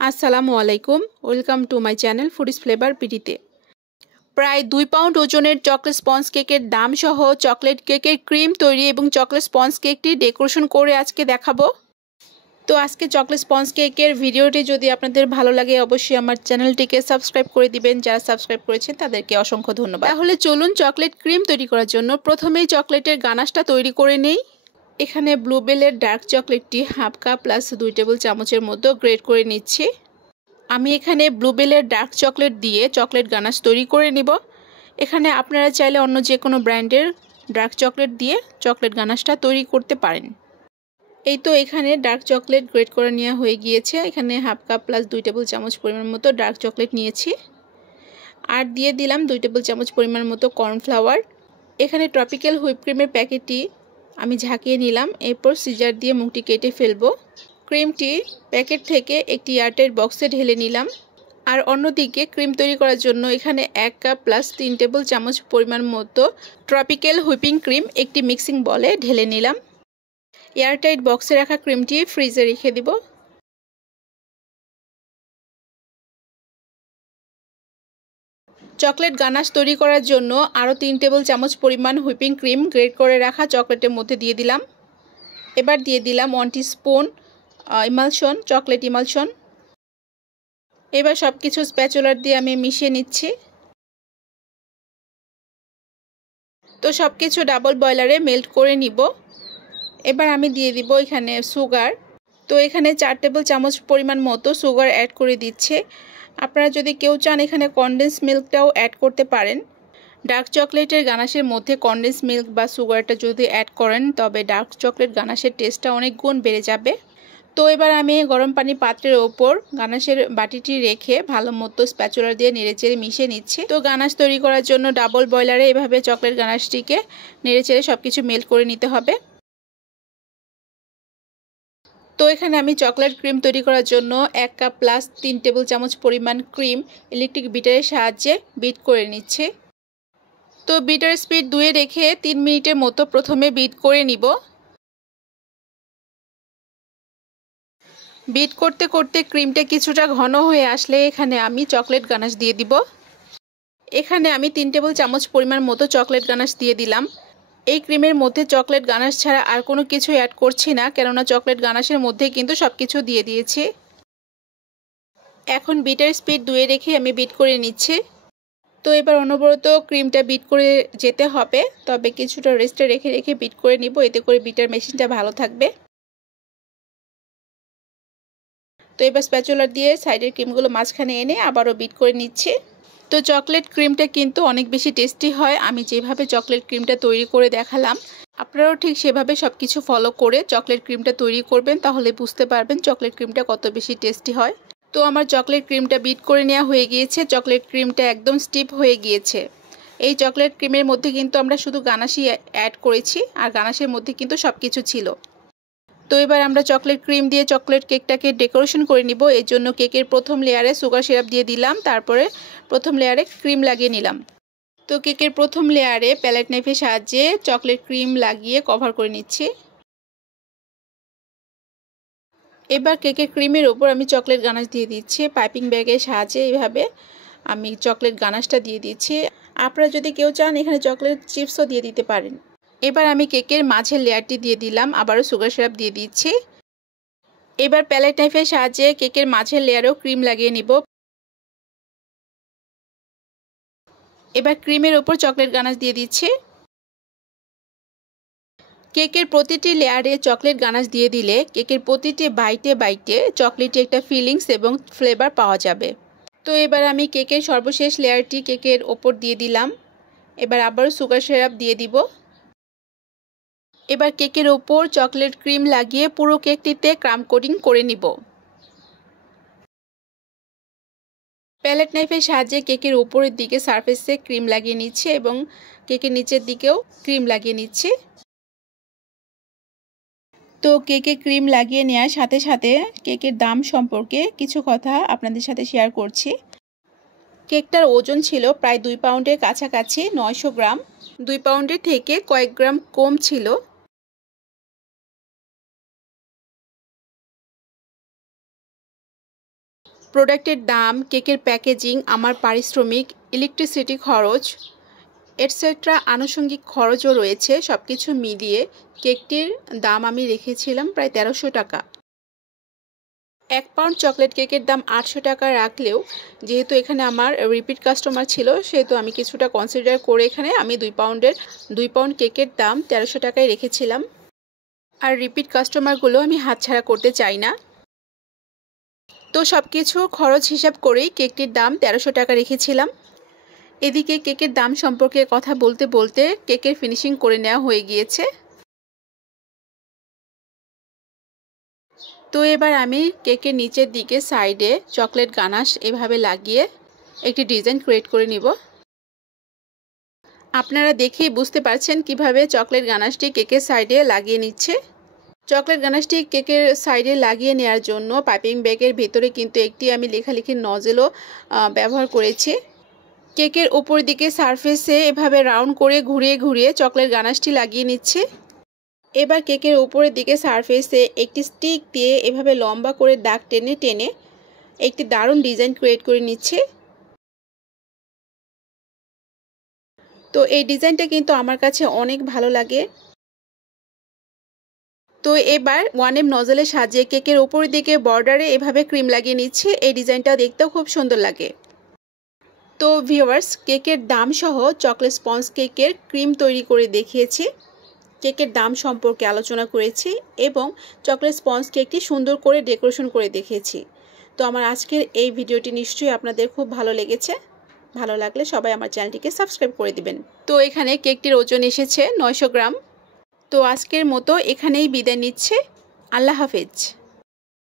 আসসালামু আলাইকুম, welcome to my channel Foodies Flavor পিডিতে। প্রায় 2 পাউন্ড ওজনের চকলেট স্পঞ্জ কেকের দাম সহ চকলেট কেকের ক্রিম তৈরি এবং চকলেট স্পঞ্জ কেকটি ডেকোরেশন করে আজকে দেখাবো। তো আজকে চকলেট স্পঞ্জ কেকের ভিডিওটি যদি আপনাদের ভালো লাগে অবশ্যই আমার চ্যানেলটিকে সাবস্ক্রাইব করে দিবেন। যারা সাবস্ক্রাইব করেছেন তাদেরকে অসংখ্য ধন্যবাদ। তাহলে চলুন চকলেট ক্রিম তৈরি করার জন্য প্রথমেই চকলেটের গানাশটা তৈরি করে নেই। এখানে ব্লুবেলের ডার্ক চকলেটটি হাফ কাপ প্লাস 2 টেবিল চামচের মতো গ্রেট করে নিচ্ছি। আমি এখানে ব্লুবেলের ডার্ক চকলেট দিয়ে চকলেট গানাশ তৈরি করে নিব। এখানে আপনারা চাইলে অন্য যে কোনো ব্র্যান্ডের ডার্ক চকলেট দিয়ে চকলেট গানাশটা তৈরি করতে পারেন। এই তো এখানে ডার্ক চকলেট গ্রেট করে নেওয়া হয়ে গিয়েছে। এখানে হাফ কাপ প্লাস 2 টেবিল চামচ পরিমাণ মতো ডার্ক চকলেট নিয়েছি। আর দিয়ে দিলাম 2 টেবিল চামচ পরিমাণ মতো কর্নফ্লাওয়ার। এখানে ট্রপিক্যাল হুইপ ক্রিমের প্যাকেটটি আমি ঝাঁকিয়ে নিলাম, এরপর সিজার দিয়ে মুখটি কেটে ফেলবো। ক্রিমটি প্যাকেট থেকে একটি এয়ারটাইট বক্সে ঢেলে নিলাম। আর অন্যদিকে ক্রিম তৈরি করার জন্য এখানে 1 কাপ প্লাস 3 টেবিল চামচ পরিমাণ মতো ট্রপিক্যাল হুইপিং ক্রিম একটি মিক্সিং বলে ঢেলে নিলাম। এয়ারটাইট বক্সে রাখা ক্রিমটি ফ্রিজে রেখে দিব। চকলেট গানাশ তৈরি করার জন্য আরও 3 টেবিল চামচ পরিমাণ হুইপিং ক্রিম গ্রেট করে রাখা চকলেটের মধ্যে দিয়ে দিলাম। এবার দিয়ে দিলাম 1 টিস্পুন ইমালশন, চকলেট ইমালশন। এবার সব কিছু স্প্যাচুলার দিয়ে আমি মিশিয়ে নিচ্ছি। তো সব কিছু ডাবল বয়লারে মেল্ট করে নিব। এবার আমি দিয়ে দিব এখানে সুগার। তো এখানে 4 টেবিল চামচ পরিমাণ মতো সুগার অ্যাড করে দিচ্ছে। আপনারা যদি কেউ চান এখানে কনডেন্স মিল্কটাও অ্যাড করতে পারেন। ডার্ক চকলেটের গানাশের মধ্যে কনডেন্স মিল্ক বা সুগারটা যদি অ্যাড করেন তবে ডার্ক চকলেট গানাশের টেস্টটা অনেক গুণ বেড়ে যাবে। তো এবার আমি গরম পানি পাত্রের ওপর গানাশের বাটিটি রেখে ভালো মতো স্প্যাচুলার দিয়ে নেড়েচেড়ে মিশিয়ে নিচ্ছি। তো গানাশ তৈরি করার জন্য ডাবল বয়লারে এভাবে চকলেট গানাশটিকে নেড়েচেড়ে সব কিছু মেল্ট করে নিতে হবে। তো এখানে আমি চকলেট ক্রিম তৈরি করার জন্য 1 কাপ প্লাস 3 টেবিল চামচ পরিমাণ ক্রিম ইলেকট্রিক বিটারের সাহায্যে বিট করে নিচ্ছি। তো বিটার স্পিড 2-এ রেখে 3 মিনিটের মতো প্রথমে বিট করে নিব। বিট করতে করতে ক্রিমটা কিছুটা ঘন হয়ে আসলে এখানে আমি চকলেট গানাশ দিয়ে দিব। এখানে আমি 3 টেবিল চামচ পরিমাণ মতো চকলেট গানাশ দিয়ে দিলাম। এই ক্রিমের মধ্যে চকলেট গানাশ ছাড়া আর কোনো কিছু অ্যাড করছি না, কেননা চকলেট গানাশের মধ্যে কিন্তু সব কিছু দিয়ে দিয়েছি। এখন বিটের স্পিড 2-এ রেখে আমি বিট করে নিচ্ছি। তো এবার অনবরত ক্রিমটা বিট করে যেতে হবে, তবে কিছুটা রেস্টে রেখে রেখে বিট করে নিব, এতে করে বিটার মেশিনটা ভালো থাকবে। তো এবার স্প্যাচুলার দিয়ে সাইডের ক্রিমগুলো মাঝখানে এনে আবারও বিট করে নিচ্ছি। তো চকলেট ক্রিমটা কিন্তু অনেক বেশি টেস্টি হয়। আমি যেভাবে চকলেট ক্রিমটা তৈরি করে দেখালাম আপনারাও ঠিক সেভাবে সব কিছু ফলো করে চকলেট ক্রিমটা তৈরি করবেন, তাহলে বুঝতে পারবেন চকলেট ক্রিমটা কত বেশি টেস্টি হয়। তো আমার চকলেট ক্রিমটা বিট করে নেওয়া হয়ে গিয়েছে। চকলেট ক্রিমটা একদম স্টিফ হয়ে গিয়েছে। এই চকলেট ক্রিমের মধ্যে কিন্তু আমরা শুধু গানাশই অ্যাড করেছি, আর গানাশের মধ্যে কিন্তু সব কিছু ছিল। তো এবার আমরা চকলেট ক্রিম দিয়ে চকলেট কেকটাকে ডেকোরেশন করে নিব। এর জন্য কেকের প্রথম লেয়ারে সুগার সিরাপ দিয়ে দিলাম, তারপরে প্রথম লেয়ারে ক্রিম লাগিয়ে নিলাম। তো কেকের প্রথম লেয়ারে প্যালেট নাইফের সাহায্যে চকলেট ক্রিম লাগিয়ে কভার করে নিচ্ছি। এবার কেকের ক্রিমের ওপর আমি চকলেট গানাশ দিয়ে দিচ্ছি। পাইপিং ব্যাগের সাহায্যে এইভাবে আমি চকলেট গানাশটা দিয়ে দিচ্ছি। আপনারা যদি কেউ চান এখানে চকলেট চিপসও দিয়ে দিতে পারেন। এবার আমি কেকের মাঝের লেয়ারটি দিয়ে দিলাম, আবারও সুগার সিরাপ দিয়ে দিচ্ছি। এবার প্যালেট নাইফের সাহায্যে কেকের মাঝের লেয়ারেও ক্রিম লাগিয়ে নিব। এবার ক্রিমের ওপর চকলেট গানাশ দিয়ে দিচ্ছি। কেকের প্রতিটি লেয়ারে চকলেট গানাশ দিয়ে দিলে কেকের প্রতিটি বাইটে বাইটে চকলেটে একটা ফিলিংস এবং ফ্লেভার পাওয়া যাবে। তো এবার আমি কেকের সর্বশেষ লেয়ারটি কেকের ওপর দিয়ে দিলাম। এবার আবারও সুগার সিরাপ দিয়ে দিব। এবার কেকের ওপর চকলেট ক্রিম লাগিয়ে পুরো কেকটিতে ক্রাম কোটিং করে নিব। প্যালেট নাইফের সাহায্যে কেকের উপরের দিকে সারফেসে ক্রিম লাগিয়ে নিচ্ছি এবং কেকের নিচের দিকেও ক্রিম লাগিয়ে নিচ্ছি। তো কেকে ক্রিম লাগিয়ে নেওয়ার সাথে সাথে কেকের দাম সম্পর্কে কিছু কথা আপনাদের সাথে শেয়ার করছি। কেকটার ওজন ছিল প্রায় 2 পাউন্ডের কাছাকাছি, 900 গ্রাম। 2 পাউন্ডের থেকে কয়েক গ্রাম কম ছিল। প্রোডাক্টের দাম, কেকের প্যাকেজিং, আমার পারিশ্রমিক, ইলেকট্রিসিটি খরচ এটসেট্রা আনুষঙ্গিক খরচও রয়েছে। সব কিছু মিলিয়ে কেকটির দাম আমি রেখেছিলাম প্রায় 1300 টাকা। 1 পাউন্ড চকলেট কেকের দাম 800 টাকা রাখলেও যেহেতু এখানে আমার রিপিট কাস্টমার ছিল, সেহেতু আমি কিছুটা কনসিডার করে এখানে আমি 2 পাউন্ড কেকের দাম 1300 টাকায় রেখেছিলাম। আর রিপিট কাস্টমারগুলো আমি হাতছাড়া করতে চাই না। তো সব কিছু খরচ হিসাব করেই কেকটির দাম 1300 টাকা রেখেছিলাম। এদিকে কেকের দাম সম্পর্কে কথা বলতে বলতে কেকের ফিনিশিং করে নেওয়া হয়ে গিয়েছে। তো এবার আমি কেকের নিচের দিকে সাইডে চকলেট গানাশ এভাবে লাগিয়ে একটি ডিজাইন ক্রিয়েট করে নিব। আপনারা দেখেই বুঝতে পারছেন কিভাবে চকলেট গানাশটি কেকের সাইডে লাগিয়ে নিচ্ছে। চকলেট গানাশটি কেকের সাইডে লাগিয়ে নেওয়ার জন্য পাইপিং ব্যাগের ভেতরে কিন্তু একটি আমি লেখালেখির নজেলও ব্যবহার করেছি। কেকের উপর দিকে সারফেসে এভাবে রাউন্ড করে ঘুরিয়ে ঘুরিয়ে চকলেট গানাশটি লাগিয়ে নিচ্ছে। এবার কেকের উপরের দিকে সারফেসে একটি স্টিক দিয়ে এভাবে লম্বা করে দাগ টেনে টেনে একটি দারুণ ডিজাইন ক্রিয়েট করে নিচ্ছে। তো এই ডিজাইনটা কিন্তু আমার কাছে অনেক ভালো লাগে। তো এবার 1M নজলে সাজিয়ে কেকের উপরের দিকে বর্ডারে এভাবে ক্রিম লাগিয়ে নিচ্ছে। এই ডিজাইনটা দেখতেও খুব সুন্দর লাগে। তো ভিউয়ার্স, কেকের দাম সহ চকলেট স্পঞ্জ কেকের ক্রিম তৈরি করে দেখিয়েছি, কেকের দাম সম্পর্কে আলোচনা করেছি এবং চকলেট স্পঞ্জ কেকটি সুন্দর করে ডেকোরেশন করে দেখিয়েছি। তো আমার আজকের এই ভিডিওটি নিশ্চয়ই আপনাদের খুব ভালো লেগেছে। ভালো লাগলে সবাই আমার চ্যানেলটিকে সাবস্ক্রাইব করে দিবেন। তো এখানে কেকটির ওজন এসেছে 900 গ্রাম। তো আজকের মতো এখানেই বিদায় নিচ্ছে। আল্লাহ হাফেজ।